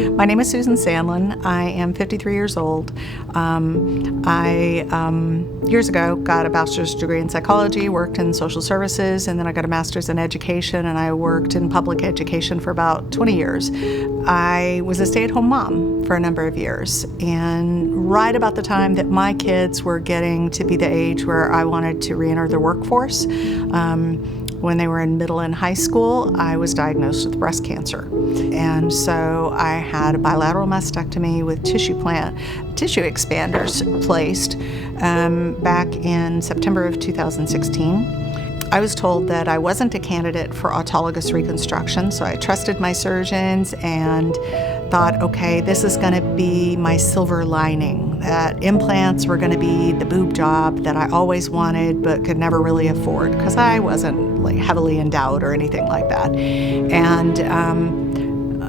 My name is Susan Sandlin. I am 53 years old. I years ago got a bachelor's degree in psychology, worked in social services, and then I got a master's in education, and I worked in public education for about 20 years. I was a stay-at-home mom for a number of years, and right about the time that my kids were getting to be the age where I wanted to re-enter the workforce, when they were in middle and high school, I was diagnosed with breast cancer. And so I had a bilateral mastectomy with tissue expanders placed back in September of 2016. I was told that I wasn't a candidate for autologous reconstruction, so I trusted my surgeons and thought, okay, this is going to be my silver lining, that implants were going to be the boob job that I always wanted but could never really afford because I wasn't heavily endowed or anything like that. And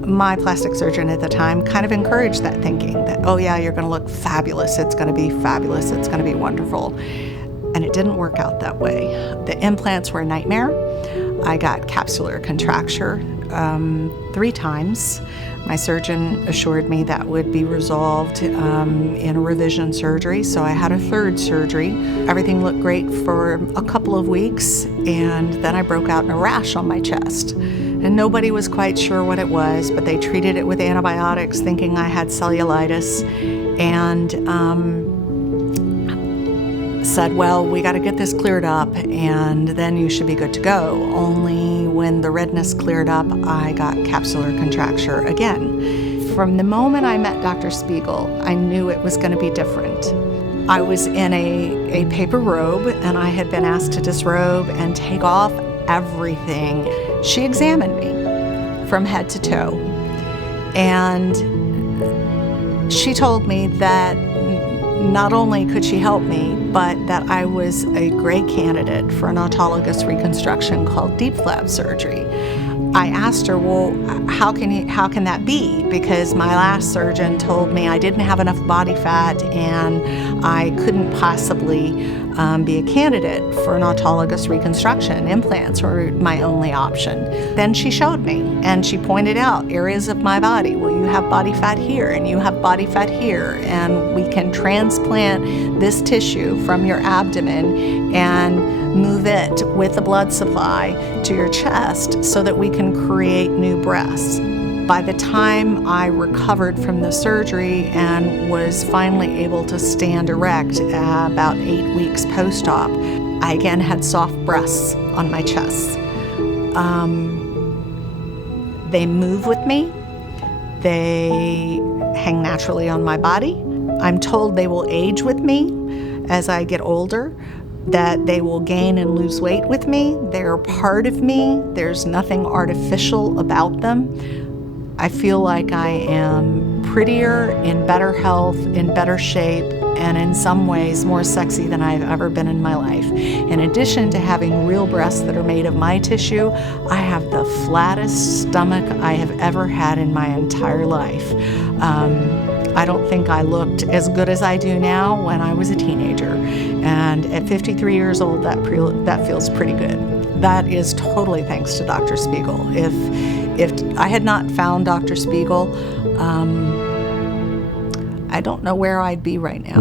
my plastic surgeon at the time kind of encouraged that thinking, that, oh yeah, you're going to look fabulous, it's going to be fabulous, it's going to be wonderful. And it didn't work out that way. The implants were a nightmare. I got capsular contracture 3 times. My surgeon assured me that would be resolved in a revision surgery, so I had a 3rd surgery. Everything looked great for a couple of weeks, and then I broke out in a rash on my chest. And nobody was quite sure what it was, but they treated it with antibiotics, thinking I had cellulitis, and said, well, we got to get this cleared up and then you should be good to go. Only when the redness cleared up, I got capsular contracture again. From the moment I met Dr. Spiegel, I knew it was going to be different. I was in a paper robe and I had been asked to disrobe and take off everything. She examined me from head to toe, and she told me that not only could she help me, but that I was a great candidate for an autologous reconstruction called DIEP Flap surgery. I asked her, well, how can that be? Because my last surgeon told me I didn't have enough body fat and I couldn't possibly be a candidate for an autologous reconstruction. Implants were my only option. Then she showed me and she pointed out areas of my body. Well, you have body fat here and you have body fat here, and we can transplant this tissue from your abdomen and move it with the blood supply to your chest so that we can create new breasts. By the time I recovered from the surgery and was finally able to stand erect about 8 weeks post-op, I again had soft breasts on my chest. They move with me. They hang naturally on my body. I'm told they will age with me as I get older, that they will gain and lose weight with me. They're part of me. There's nothing artificial about them. I feel like I am prettier, in better health, in better shape, and in some ways more sexy than I've ever been in my life. In addition to having real breasts that are made of my tissue, I have the flattest stomach I have ever had in my entire life. I don't think I looked as good as I do now when I was a teenager. And at 53 years old, that feels pretty good. That is totally thanks to Dr. Spiegel. If I had not found Dr. Spiegel, I don't know where I'd be right now.